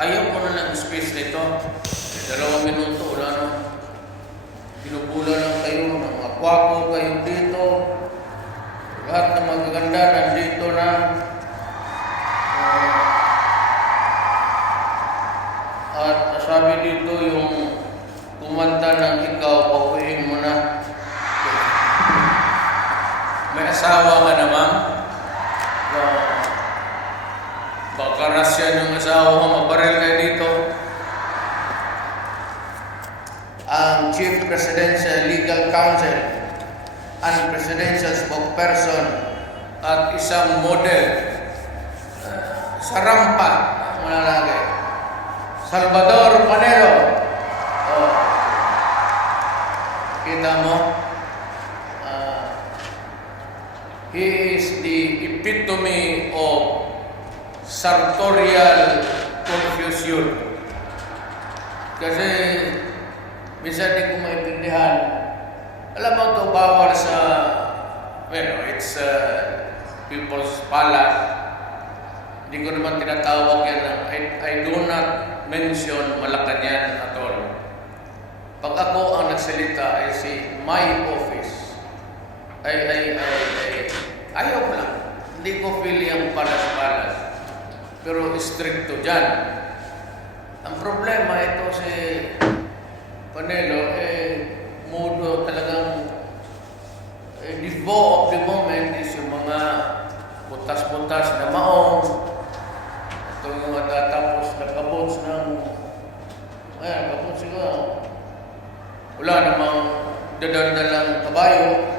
ayaw ko na ng space nito. 2 minuto, wala na. Binubula lang kayo, ng mga kwapo kayo dito. Lahat ng magaganda nandito na. At sabi dito yung kumanta ng ikaw, pauwiin mo na. May asawa ka naman. Baka rasyan yung asawa mo, mabaril kayo dito. Ang Chief Presidential Legal Counsel, ang Presidential Spokesperson, at isang model sa rampa, mga lalaki, Salvador Panero. Oh. Kita mo? He is the epitome of sartorial confusion. Kasi minsan di ko maintindihan. Alam mo ito, bawal sa, it's People's Palace. Hindi ko naman tinatawag yan. I do not mention Malacanang at all. Pag ako ang nagsalita, I say, my office. Ayaw ko lang. Hindi ko feel yung palas-palas. Pero stricto dyan. Ang problema ito si Panelo, modo talagang the flow of the moment is yung mga butas-butas na maong. Ito yung matatapos na kabots ng kabots siguro. Wala namang dadaldalang kabayo.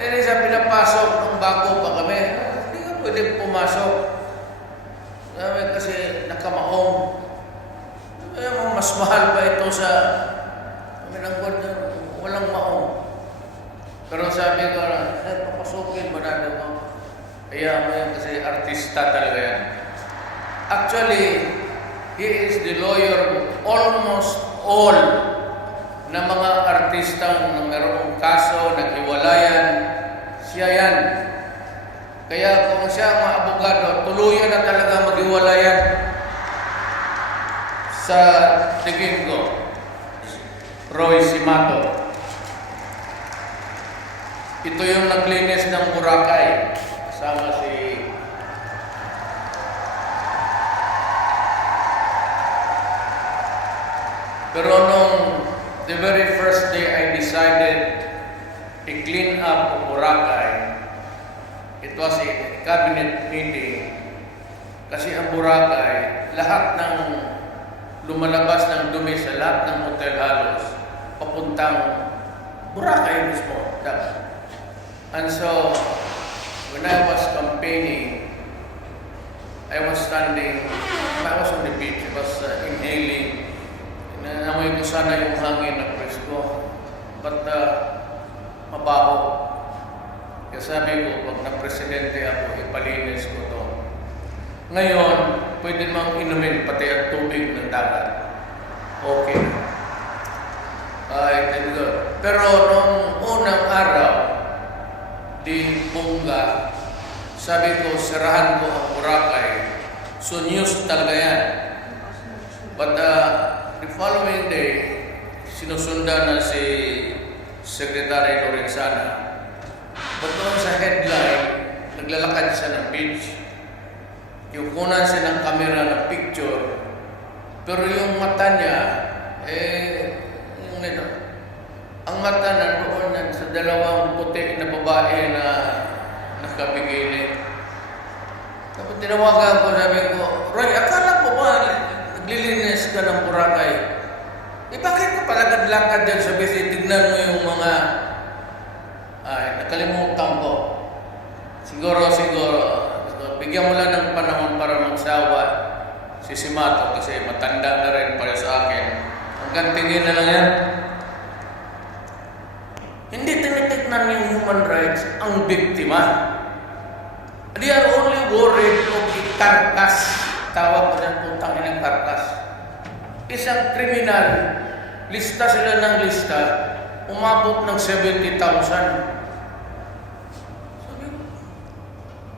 Sa pinapasok nung bago pa kami, hindi ka pwede pumasok. Kasi nakamaong. Mas mahal pa ito sa walang maong. Pero sabi ko, papasukin mo na naman. Kaya mo yan kasi artista talaga yan. Actually, he is the lawyer almost all na mga artistang na mayroong kaso, naghiwalayan, siya yan. Kaya kung siya mga abogado, tuluyan na talaga maghiwalayan sa tingin ko, Roy Simato. Ito yung naglinis ng Boracay. Kasama si pero nung the very first day I decided to clean up Boracay, it was a cabinet meeting. Kasi ang Boracay, lahat ng lumalabas ng dumi sa lahat ng hotel halos, papuntang Boracay mismo. And so, when I was campaigning, I was on the beach, I was inhaling. Namoy ko sana yung hangin na presko. But mabaho. Kaya sabi ko, pag na-presidente ako, ipalinis ko to. Ngayon, pwede mang inumin pati ang tubig ng dagat. Okay na. Pero nung unang araw, di Bunga, sabi ko, sirahan ko ang Boracay. So news talaga yan. But the following day, sinusundan na si Secretary Lorenzana. But doon sa headline, naglalakad siya ng beach. Yung kunan siya ng camera ng picture. Pero yung mata niya, ang mata nandoon sa dalawang puti na babae na nakabigilid. Tapos tinawagan ko, sabi ko, Roy, akala mo ba naglilinis ka ng Boracay? Bakit ka palagad-lakad dyan sa beach? Tignan mo yung mga nakalimutan ko. Siguro, bigyan mo lang ng panahon para magsawa si Simato kasi matanda na rin para sa akin. Hanggang tingin na lang yan. Hindi tinitignan yung human rights ang biktima. They are only worried of the carcass. Tawag ko ng putang inang karkas. Isang kriminal, lista sila ng lista, umabot ng 70,000.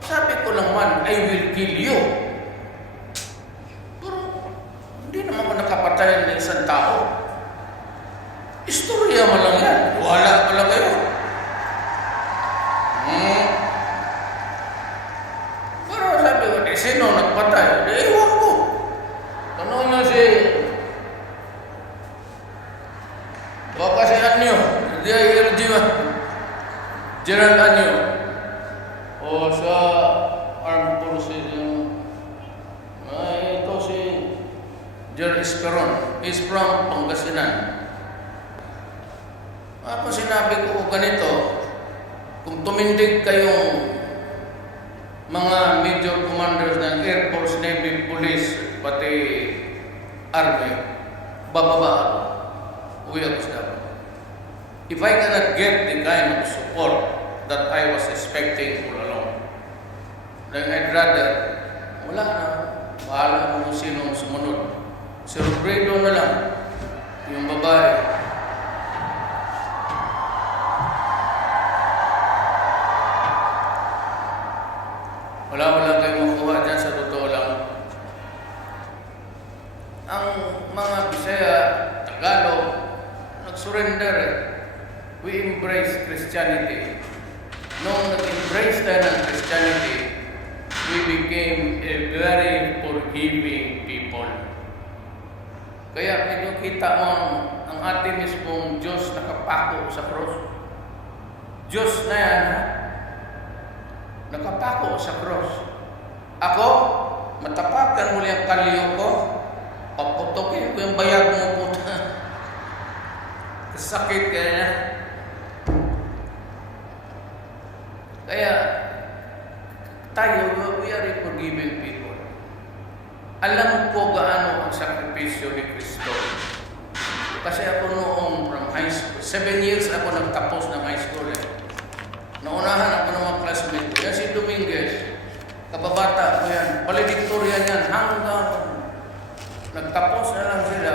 Sabi ko lang man, I will kill you. isang tao. Istorya mo lang yan. Wala pala kayo. Pero sabi ko, sino nagpatay? Ewan ko. Tanong nyo si... Baka si Anyo. General Anyo. O sa Armed Forces yung... ito si General Esperon. He's from Pangasinan. Ako sinabi ko ganito, kung tumindig kayong mga major commanders ng Air Force, Navy, Police, pati Army, bababa ako. Uwi ako sa dapat. If I cannot get the kind of support that I was expecting all along, then I'd rather, wala na, bahala kung sinong sumunod. Si Robredo na lang, yung babae. Wala kayong makuha dyan sa totoo lang. Ang mga Bisaya, Tagalog, nag-surrender. We embrace Christianity. Nung nag-embrace tayo ng Christianity, we became a very forgiving people. Kaya medyo kita mo ang ating mismong Diyos nakapako sa cross. Diyos na yan, ha? Nakapako sa cross. Ako, matapakan muli ang kalyo ko, paputokin ko yung bayag mo puta. Sakit kaya niya. Kaya, tayo, we are a forgiving people. Alam ko gaano ang sakripisyo ni Kristo. Kasi ako noong from high school, 7 years ako nagtapos ng high school. Naunahan ako ng mga classmate ko. Yan si Dominguez, kababata ko yan. Valedictorian yan hanggang nagtapos na lang sila.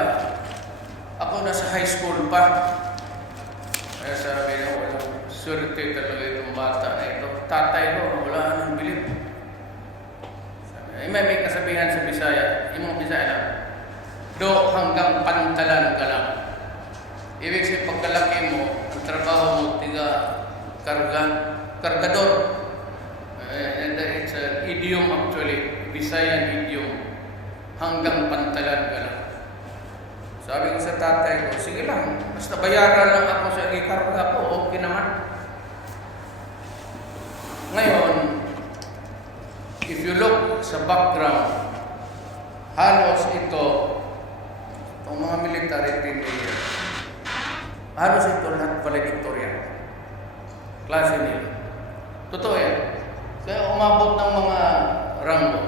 Ako nasa high school pa. Kaya sabi niya, walang swerte talaga itong bata na ito. Tatay ko, wala nang bilib. May kasabihan sa Bisaya, yung Bisaya lang, do hanggang pantalan ka lang. Ibig sabihin, pagkalaki mo, ang trabaho mo, kargador. And it's an idiom actually, Visayan idiom. Hanggang pantalan ka lang. Sabi ko sa tatay ko, sige lang, basta bayaran lang ako sa ikarga ko, okay naman. Ngayon, if you look sa background, halos ito, itong mga military team here, halos ito lahat valedictorian. Klase nila. Totoo yan. Kaya umabot ng mga rango.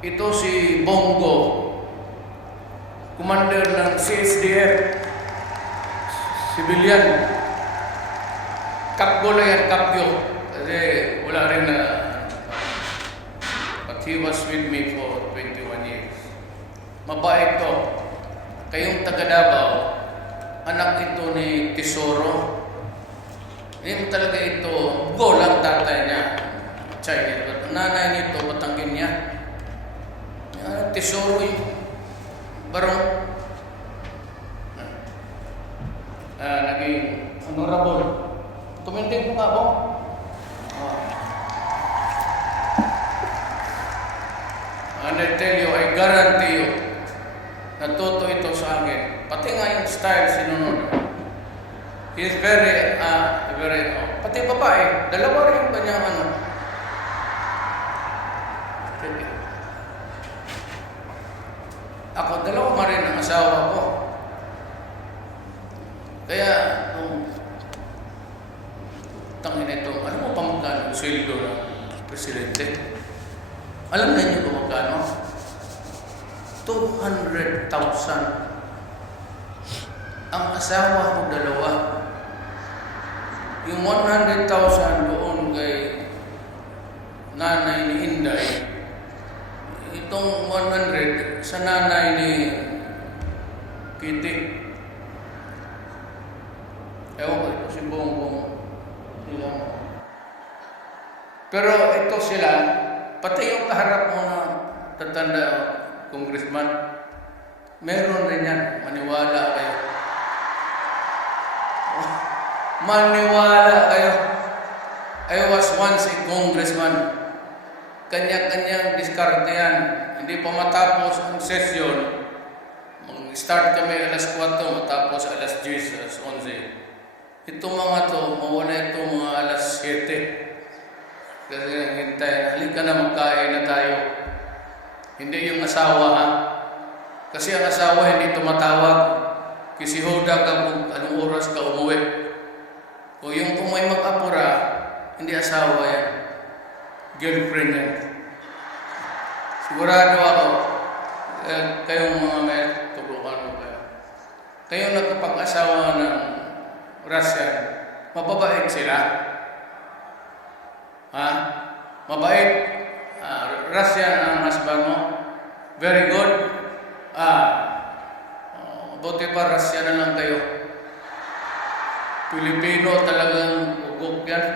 Ito si Bongo, commander ng CSDF, civilian. Kapgo lang yan, kapyo. Kasi wala rin na... But he was with me for 21 years. Mabait to. Kayong taga Davao, anak ito ni Tesoro. Hindi talaga ito, go lang tatay niya. Chinese. But nanay nito, Batanggin niya. Tesoro yung barong. Naging honorable. Tumindig mo nga po. And I tell you, I guarantee you, natuto ito sa akin. Pati nga yung style sinunod. He is very, pati babae, dalawa rin yung kanyang ano. Ako, dalawa rin ang asawa ko. Kaya, tangin ito, alam mo pa magkano yung sweldo ng presidente? Alam na niyo kung magkano? 200,000. Ang asawa ko dalawa. Yung 100,000 doon kay nanay ni Inday, itong 100 sa nanay ni Kitty. Ewan ko, ito si Bongbong. Pero ito sila, pati yung kaharap mo na tatanda, congressman, Meron rin yan. Maniwala kayo. Maniwala kayo. I was once a congressman. Kanya-kanyang diskarte yan. Hindi pa matapos ang sesyon. Mag-start kami alas 4, matapos alas 10, alas 11. Itong mga to, mawala itong mga alas 7. Kasi hintay, halika na magkain na tayo. Hindi yung asawa ha. Kasi ang asawa hindi tumatawag. Kisihoda ka kung anong oras ka umuwi. O yung kung may mag-apura, hindi asawa yan. Girlfriend yan. Sigurado ako, kayong mga may turukan mo kayo. Kayong nagkapag-asawa ng Russian, mababait sila. Ha? Mabait. Russian ang husband mo. Very good. Buti pa Russian na lang kayo. Pilipino talagang ugok yan.